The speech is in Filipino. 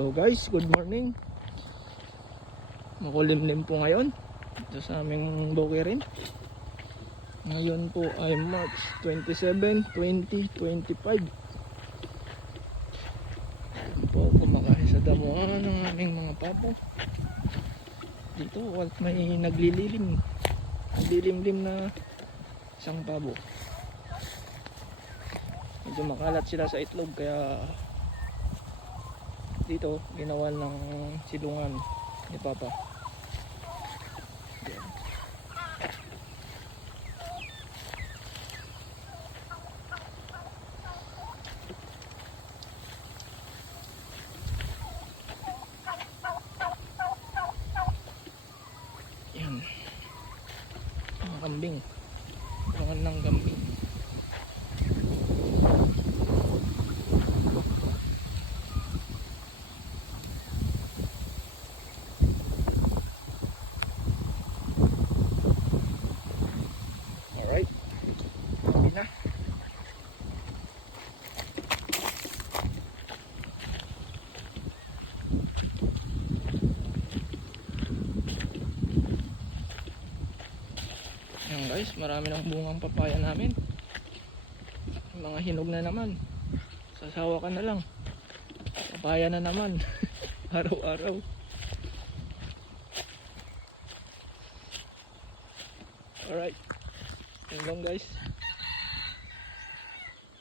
So guys, good morning. Makulimlim po ngayon dito sa aming bukirin. Ngayon po ay March 27, 2025. Ayan po, kumakain sa damuhan ng aming mga papo. Dito at may naglilimlim na isang pabo. Medyo makalat sila sa itlog kaya dito ginawa ng silungan ni Papa. Yan. Ang kambing. Ang ng kambing. Alright. Kambing na. Ayan guys, marami ng bungang papaya namin. Mga hinog na naman. Sasawa ka na lang. Papaya na naman. Araw-araw. Alright. Yan lang guys.